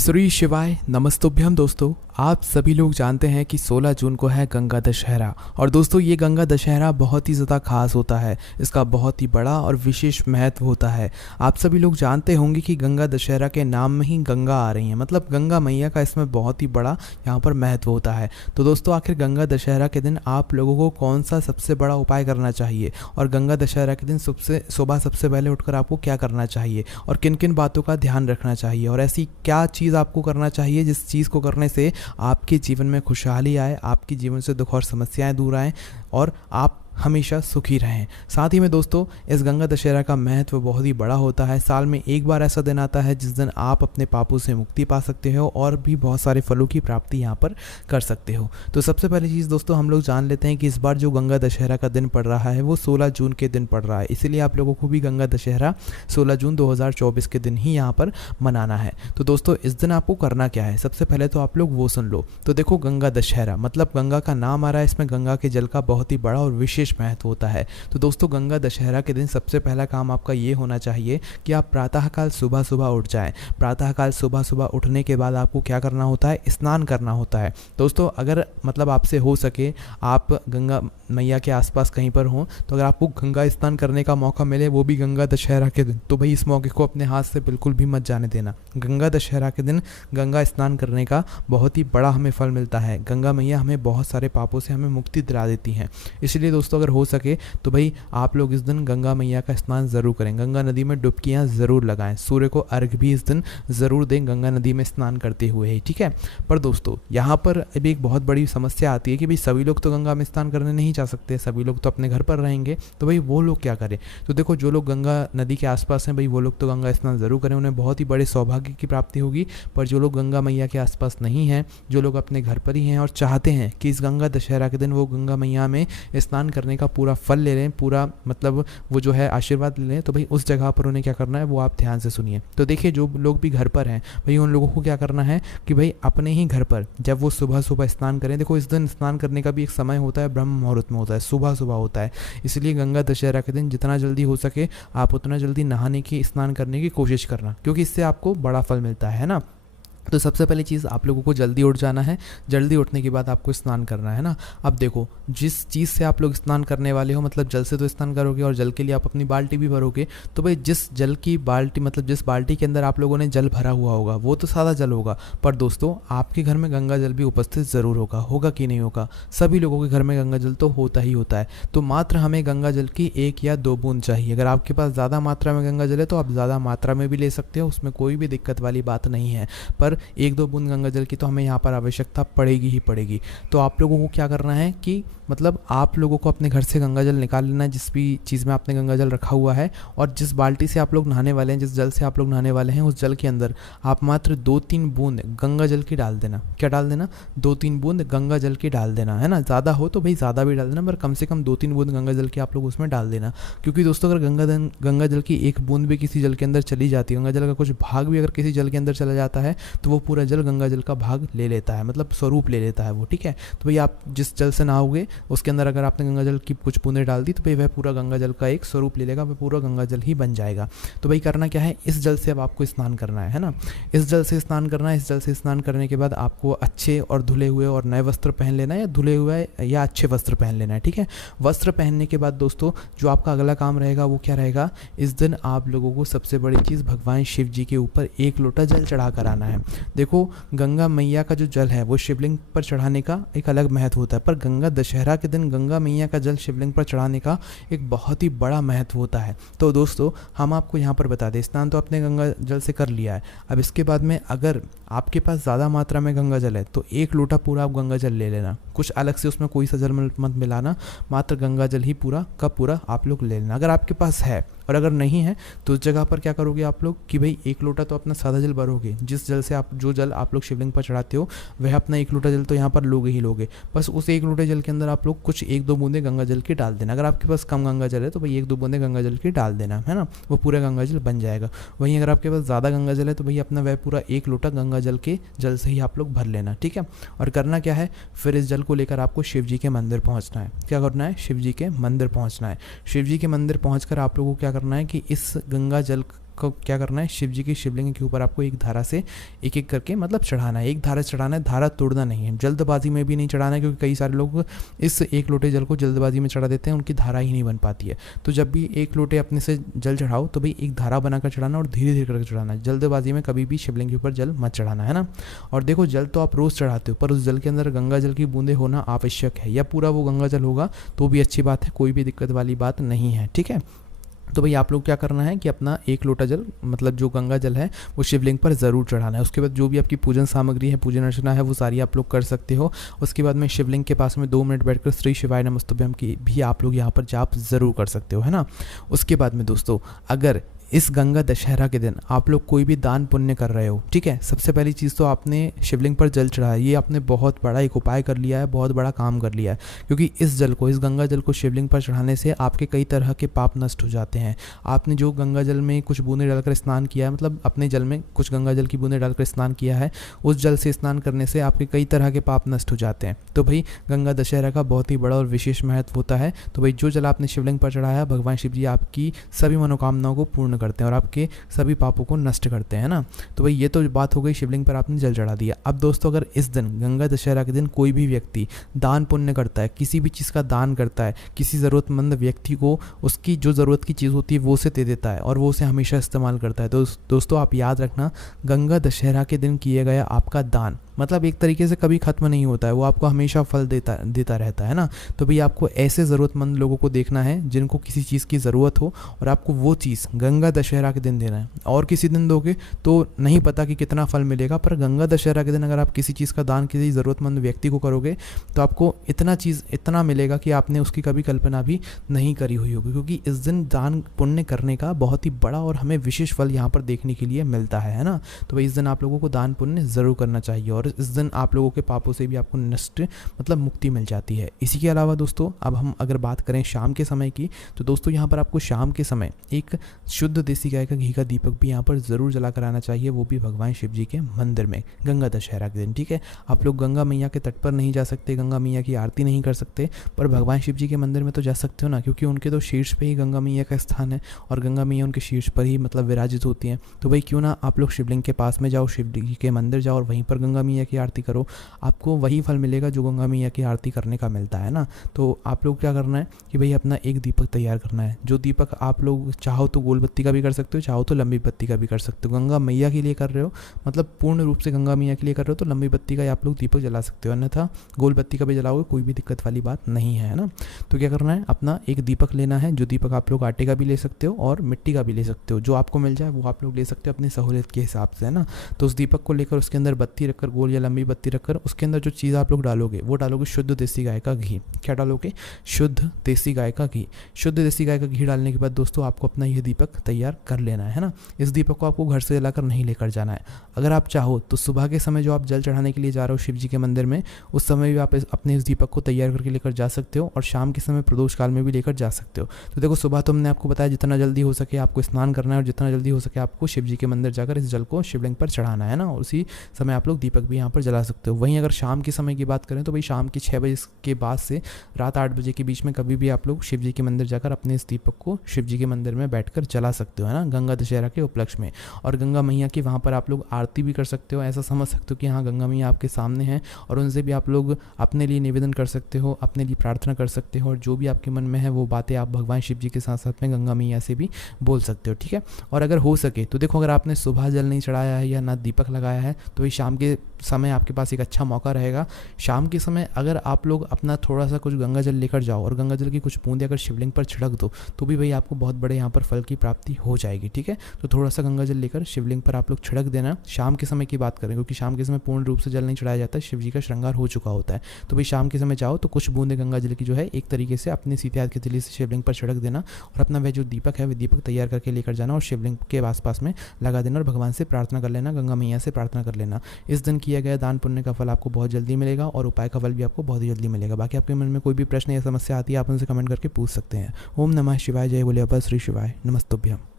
श्री शिवाय नमस्तुभ्यम। दोस्तों, आप सभी लोग जानते हैं कि 16 जून को है गंगा दशहरा। और दोस्तों, ये गंगा दशहरा बहुत ही ज़्यादा खास होता है। इसका बहुत ही बड़ा और विशेष महत्व होता है। आप सभी लोग जानते होंगे कि गंगा दशहरा के नाम में ही गंगा आ रही है, मतलब गंगा मैया का इसमें बहुत ही बड़ा यहाँ पर महत्व होता है। तो दोस्तों, आखिर गंगा दशहरा के दिन आप लोगों को कौन सा सबसे बड़ा उपाय करना चाहिए, और गंगा दशहरा के दिन सुबह सबसे पहले उठकर आपको क्या करना चाहिए, और किन किन बातों का ध्यान रखना चाहिए, और ऐसी क्या चीज़ आपको करना चाहिए जिस चीज़ को करने से आपके जीवन में खुशहाली आए, आपके जीवन से दुख और समस्याएं दूर आएँ और आप हमेशा सुखी रहें। साथ ही में दोस्तों, इस गंगा दशहरा का महत्व बहुत ही बड़ा होता है। साल में एक बार ऐसा दिन आता है जिस दिन आप अपने पापों से मुक्ति पा सकते हो और भी बहुत सारे फलों की प्राप्ति यहाँ पर कर सकते हो। तो सबसे पहली चीज़ दोस्तों, हम लोग जान लेते हैं कि इस बार जो गंगा दशहरा का दिन पड़ रहा है वो 16 जून के दिन पड़ रहा है। इसीलिए आप लोगों को भी गंगा दशहरा 16 जून 2024 के दिन ही यहाँ पर मनाना है। तो दोस्तों, इस दिन आपको करना क्या है, सबसे पहले तो आप लोग वो सुन लो। तो देखो, गंगा दशहरा मतलब गंगा का नाम आ रहा है, इसमें गंगा के जल का बहुत ही बड़ा और विशेष महत्व होता है। तो दोस्तों, गंगा दशहरा के दिन सबसे पहला काम आपका ये होना चाहिए कि आप प्रातःकाल सुबह सुबह उठ जाएं। प्रातःकाल सुबह सुबह उठने के बाद आपको क्या करना होता है, स्नान करना होता है। दोस्तों, अगर मतलब आपसे हो सके आप गंगा मैया के आसपास कहीं पर हों, तो अगर आपको गंगा स्नान करने का मौका मिले, वो भी गंगा दशहरा के दिन, तो भाई इस मौके को अपने हाथ से बिल्कुल भी मत जाने देना। गंगा दशहरा के दिन गंगा स्नान करने का बहुत ही बड़ा हमें फल मिलता है। गंगा मैया हमें बहुत सारे पापों से हमें मुक्ति दिला देती हैं। इसलिए दोस्तों, अगर हो सके तो भाई आप लोग इस दिन गंगा मैया का स्नान ज़रूर करें। गंगा नदी में डुबकियां ज़रूर लगाएं। सूर्य को अर्घ भी इस दिन ज़रूर दें गंगा नदी में स्नान करते हुए ही, ठीक है। पर दोस्तों, यहाँ पर अभी एक बहुत बड़ी समस्या आती है कि भाई सभी लोग तो गंगा में स्नान करने नहीं जा सकते, सभी लोग तो अपने घर पर रहेंगे। तो भाई वो लोग क्या करें? तो देखो, जो लोग गंगा नदी के आसपास हैं, भाई वो लोग तो गंगा स्नान ज़रूर करें, उन्हें बहुत ही बड़े सौभाग्य की प्राप्ति होगी। पर जो लोग गंगा मैया के आसपास नहीं हैं, जो लोग अपने घर पर ही हैं और चाहते हैं कि इस गंगा दशहरा के दिन वो गंगा मैया में स्नान करने का पूरा फल ले लें, पूरा मतलब वो जो है आशीर्वाद ले लें, तो भाई उस जगह पर उन्हें क्या करना है वो आप ध्यान से सुनिए। तो देखिए, जो लोग भी घर पर हैं, भाई उन लोगों को क्या करना है कि भाई अपने ही घर पर जब वो सुबह सुबह स्नान करें। देखो, इस दिन स्नान करने का भी एक समय होता है, ब्रह्म मुहूर्त में होता है, सुबह सुबह होता है। इसलिए गंगा दशहरा के दिन जितना जल्दी हो सके आप उतना जल्दी नहाने की, स्नान करने की कोशिश करना, क्योंकि इससे आपको बड़ा फल मिलता है ना। तो सबसे पहली चीज़, आप लोगों को जल्दी उठ जाना है। जल्दी उठने के बाद आपको स्नान करना है ना। अब देखो, जिस चीज़ से आप लोग स्नान करने वाले हो, मतलब जल से तो स्नान करोगे और जल के लिए आप अपनी बाल्टी भी भरोगे। तो भाई जिस जल की बाल्टी, मतलब जिस बाल्टी के अंदर आप लोगों ने जल भरा हुआ होगा, वो तो सादा जल होगा। पर दोस्तों, आपके घर में गंगा जल भी उपस्थित ज़रूर होगा। होगा कि नहीं होगा? सभी लोगों के घर में गंगा जल तो होता ही होता है। तो मात्र हमें गंगा जल की 1 या 2 बूंद चाहिए। अगर आपके पास ज़्यादा मात्रा में गंगा जल है तो आप ज़्यादा मात्रा में भी ले सकते हो, उसमें कोई भी दिक्कत वाली बात नहीं है। पर 1-2 बूंद गंगा जल की तो हमें यहाँ पर आवश्यकता पड़ेगी ही पड़ेगी। तो आप लोगों को क्या करना है कि मतलब आप लोगों को अपने घर से गंगा जल निकाल लेना है, जिस भी चीज़ में आपने गंगा जल रखा हुआ है, और जिस बाल्टी से आप लोग नहाने वाले हैं, जिस जल से आप लोग नहाने वाले हैं, उस जल के अंदर आप मात्र 2-3 बूंद गंगा जल की डाल देना। क्या डाल देना? 2-3 बूंद गंगा जल की डाल देना, है ना। ज़्यादा हो तो भाई ज़्यादा भी डाल देना, पर कम से कम 2-3 बूंद गंगा जल की आप लोग उसमें डाल देना। क्योंकि दोस्तों, अगर गंगा जल की 1 बूंद भी किसी जल के अंदर चली जाती है, गंगा जल का कुछ भाग भी अगर किसी जल के अंदर चला जाता है, तो वो पूरा जल गंगा जल का भाग ले लेता है, मतलब स्वरूप ले लेता है वो, ठीक है। तो भाई आप जिस जल से नहाओगे उसके अंदर अगर आपने गंगा जल की कुछ बूंदें डाल दी, तो भाई वह पूरा गंगा जल का एक स्वरूप ले लेगा, वह पूरा गंगा जल ही बन जाएगा। तो भाई करना क्या है, इस जल से अब आपको स्नान करना है ना। इस जल से स्नान करना है। इस जल से स्नान करने के बाद आपको अच्छे और धुले हुए और नए वस्त्र पहन लेना है, या धुले हुए या अच्छे वस्त्र पहन लेना है, ठीक है। वस्त्र पहनने के बाद दोस्तों, जो आपका अगला काम रहेगा वो क्या रहेगा, इस दिन आप लोगों को सबसे बड़ी चीज़ भगवान शिव जी के ऊपर 1 लोटा जल चढ़ा कर आना है। देखो, गंगा मैया का जो जल है वो शिवलिंग पर चढ़ाने का एक अलग महत्व होता है, पर गंगा दशहरा के दिन गंगा मैया का जल शिवलिंग पर चढ़ाने का एक बहुत ही बड़ा महत्व होता है। तो दोस्तों, हम आपको यहाँ पर बता दें, स्नान तो आपने गंगा जल से कर लिया है। अब इसके बाद में अगर आपके पास ज़्यादा मात्रा में गंगा जल है तो 1 लोटा पूरा आप गंगा जल ले लेना। कुछ अलग से उसमें कोई सा जल मत मिलाना, मात्र गंगा जल ही पूरा का पूरा आप लोग ले लेना, अगर आपके पास है। और अगर नहीं है तो उस जगह पर क्या करोगे आप लोग कि भाई 1 लोटा तो अपना सादा जल भरोगे। जिस जल से आप, जो जल आप लोग शिवलिंग पर चढ़ाते हो, वह अपना 1 लोटा जल तो यहाँ पर लोगे ही लोगे। बस उस 1 लोटे जल के अंदर आप लोग कुछ 1-2 बूंदें गंगा जल की डाल देना। अगर आपके पास कम गंगा जल है तो भाई 1-2 बूंदें गंगा जल की डाल देना, है ना। वो पूरा गंगा जल बन जाएगा। वहीं अगर आपके पास ज़्यादा गंगा जल है तो भाई अपना वह पूरा 1 लोटा गंगा जल के जल से ही आप लोग भर लेना, ठीक है। और करना क्या है, फिर इस जल को लेकर आपको शिव जी के मंदिर पहुँचना है। क्या करना है? शिव जी के मंदिर पहुँचना है। शिव जी के मंदिर पहुँच कर आप लोगों को क्या करना है कि इस गंगा जल आपको क्या करना है, शिव जी की शिवलिंग के ऊपर आपको एक धारा से एक एक करके मतलब चढ़ाना है, एक धारा चढ़ाना है, धारा तोड़ना नहीं है, जल्दबाजी में भी नहीं चढ़ाना है, क्योंकि कई सारे लोग इस एक लोटे जल को जल्दबाजी में चढ़ा देते हैं, उनकी धारा ही नहीं बन पाती है। तो जब भी एक लोटे अपने से जल चढ़ाओ तो भाई एक धारा बनाकर चढ़ाना और धीरे धीरे करके चढ़ाना है, जल्दबाजी में कभी भी शिवलिंग के ऊपर जल मत चढ़ाना, है ना। और देखो जल तो आप रोज़ चढ़ाते हो, पर उस जल के अंदर गंगा जल की बूंदें होना आवश्यक है, या पूरा वो गंगा जल होगा तो भी अच्छी बात है, कोई भी दिक्कत वाली बात नहीं है, ठीक है। तो भाई आप लोग क्या करना है कि अपना एक लोटा जल मतलब जो गंगा जल है वो शिवलिंग पर ज़रूर चढ़ाना है। उसके बाद जो भी आपकी पूजन सामग्री है, पूजन अर्चना है, वो सारी आप लोग कर सकते हो। उसके बाद में शिवलिंग के पास में 2 मिनट बैठकर श्री शिवाय नमस्तुभ्यम की भी आप लोग यहाँ पर जाप ज़रूर कर सकते हो, है ना। उसके बाद में दोस्तों अगर इस गंगा दशहरा के दिन आप लोग कोई भी दान पुण्य कर रहे हो, ठीक है, सबसे पहली चीज़ तो आपने शिवलिंग पर जल चढ़ाया, ये आपने बहुत बड़ा एक उपाय कर लिया है, बहुत बड़ा काम कर लिया है, क्योंकि इस जल को, इस गंगा जल को शिवलिंग पर चढ़ाने से आपके कई तरह के पाप नष्ट हो जाते हैं। आपने जो गंगा जल में कुछ बूंदें डालकर स्नान किया है, मतलब अपने जल में कुछ गंगा जल की बूंदें डालकर स्नान किया है, उस जल से स्नान करने से आपके कई तरह के पाप नष्ट हो जाते हैं। तो भाई गंगा दशहरा का बहुत ही बड़ा और विशेष महत्व होता है। तो भाई जो जल आपने शिवलिंग पर चढ़ाया, भगवान शिव जी आपकी सभी मनोकामनाओं को पूर्ण करते हैं और आपके सभी पापों को नष्ट करते हैं ना। तो भाई ये तो बात हो गई, शिवलिंग पर आपने जल चढ़ा दिया। अब दोस्तों अगर इस दिन गंगा दशहरा के दिन कोई भी व्यक्ति दान पुण्य करता है, किसी भी चीज़ का दान करता है, किसी ज़रूरतमंद व्यक्ति को उसकी जो ज़रूरत की चीज़ होती है वो उसे दे देता है और वो उसे हमेशा इस्तेमाल करता है, तो दोस्तों आप याद रखना, गंगा दशहरा के दिन किए गया आपका दान मतलब एक तरीके से कभी ख़त्म नहीं होता है, वो आपको हमेशा फल देता रहता है ना। तो भाई आपको ऐसे ज़रूरतमंद लोगों को देखना है जिनको किसी चीज़ की ज़रूरत हो, और आपको वो चीज़ गंगा दशहरा के दिन देना है। और किसी दिन दोगे तो नहीं पता कि कितना फल मिलेगा, पर गंगा दशहरा के दिन अगर आप किसी चीज़ का दान किसी ज़रूरतमंद व्यक्ति को करोगे तो आपको इतना मिलेगा कि आपने उसकी कभी कल्पना भी नहीं करी हुई होगी, क्योंकि इस दिन दान पुण्य करने का बहुत ही बड़ा और हमें विशेष फल यहाँ पर देखने के लिए मिलता है ना। तो भाई इस दिन आप लोगों को दान पुण्य ज़रूर करना चाहिए, और इस दिन आप लोगों के पापों से भी आपको नष्ट मतलब मुक्ति मिल जाती है। इसी के अलावा दोस्तों अब हम अगर बात करें शाम के समय की, तो दोस्तों यहाँ पर आपको शाम के समय एक शुद्ध देसी गाय का घी का दीपक भी यहाँ पर ज़रूर जला कर आना चाहिए, वो भी भगवान शिव जी के मंदिर में गंगा दशहरा के दिन, ठीक है। आप लोग गंगा मैया के तट पर नहीं जा सकते, गंगा मैया की आरती नहीं कर सकते, पर भगवान शिव जी के मंदिर में तो जा सकते हो ना, क्योंकि उनके तो शीर्ष पे ही गंगा मैया का स्थान है और गंगा मैया उनके शीर्ष पर ही मतलब विराजित होती हैं। तो भाई क्यों ना आप लोग शिवलिंग के पास में जाओ, शिव जी के मंदिर जाओ और वहीं पर गंगा मैया की आरती करो, आपको वही फल मिलेगा जो गंगा मैया की आरती करने का मिलता है ना। तो आप लोग क्या करना है कि भाई अपना एक दीपक तैयार करना है, जो दीपक आप लोग चाहो तो गोल बत्ती का भी कर सकते हो, चाहो तो लंबी बत्ती का भी कर सकते हो। गंगा मैया के लिए कर रहे हो मतलब पूर्ण रूप से गंगा मैया के लिए कर रहे हो तो लंबी बत्ती का आप लोग दीपक जला सकते हो, अन्यथा गोल बत्ती का भी जलाओगे कोई भी दिक्कत वाली बात नहीं है ना। तो क्या करना है, अपना एक दीपक लेना है, जो दीपक आप लोग आटे का भी ले सकते हो और मिट्टी का भी ले सकते हो, जो आपको मिल जाए वो आप लोग ले सकते हो अपनी सहूलियत के हिसाब से, है ना। तो उस दीपक को लेकर उसके अंदर बत्ती रखकर, गोल या लंबी बत्ती रखकर, उसके अंदर जो चीज़ आप लोग डालोगे वो डालोगे शुद्ध देसी गाय का घी। क्या डालोगे? शुद्ध देसी गाय का घी। शुद्ध देसी गाय का घी डालने के बाद दोस्तों आपको अपना यह दीपक तैयार कर लेना है ना। इस दीपक को आपको घर से जलाकर नहीं लेकर जाना है। अगर आप चाहो तो सुबह के समय जो आप जल चढ़ाने के लिए जा रहे हो शिव जी के मंदिर में, उस समय भी आप अपने इस दीपक को तैयार करके लेकर जा सकते हो, और शाम के समय प्रदोष काल में भी लेकर जा सकते हो। तो देखो सुबह तो हमने आपको बताया जितना जल्दी हो सके आपको स्नान करना है, और जितना जल्दी हो सके आपको शिव जी के मंदिर जाकर इस जल को शिवलिंग पर चढ़ाना है ना। उसी समय आप लोग दीपक भी यहाँ पर जला सकते हो। वहीं अगर शाम के समय की बात करें तो भाई शाम के 6 बजे के बाद से रात 8 बजे के बीच में कभी भी आप लोग शिव जी के मंदिर जाकर अपने इस दीपक को शिव जी के मंदिर में बैठकर जला सकते हो, है ना, गंगा दशहरा के उपलक्ष्य में। और गंगा मैया की वहाँ पर आप लोग आरती भी कर सकते हो, ऐसा समझ सकते हो कि हाँ गंगा मैया आपके सामने हैं, और उनसे भी आप लोग अपने लिए निवेदन कर सकते हो, अपने लिए प्रार्थना कर सकते हो, और जो भी आपके मन में है वो बातें आप भगवान शिव जी के साथ साथ में गंगा मैया से भी बोल सकते हो, ठीक है। और अगर हो सके तो देखो अगर आपने सुबह जल नहीं चढ़ाया है या ना दीपक लगाया है तो भाई शाम के समय आपके पास एक अच्छा मौका रहेगा। शाम के समय अगर आप लोग अपना थोड़ा सा कुछ गंगा जल लेकर जाओ और गंगा जल की कुछ बूंदें अगर शिवलिंग पर छिड़क दो तो भी भाई आपको बहुत बड़े यहाँ पर फल की प्राप्ति हो जाएगी, ठीक है। तो थोड़ा सा गंगा जल लेकर शिवलिंग पर आप लोग छिड़क देना। शाम के समय की बात करें क्योंकि शाम के समय पूर्ण रूप से जल नहीं चढ़ाया जाता है, शिव जी का श्रृंगार हो चुका होता है। तो भाई शाम के समय जाओ तो कुछ बूंदे गंगा जल की जो है एक तरीके से अपनी सीते हाथ के तिली से शिवलिंग पर छिड़क देना, और अपना वह जो दीपक है वह दीपक तैयार करके लेकर जाना और शिवलिंग के आसपास में लगा देना, और भगवान से प्रार्थना कर लेना, गंगा मैया से प्रार्थना कर लेना। इस दिन किया गया दान पुण्य का फल आपको बहुत जल्दी मिलेगा, और उपाय का फल भी आपको बहुत ही जल्दी मिलेगा। बाकी आपके मन में कोई भी प्रश्न या समस्या आती है आप उनसे कमेंट करके पूछ सकते हैं। ओम नमः शिवाय, जय बोले अपर श्री शिवाय, नमस्तुभ्यम।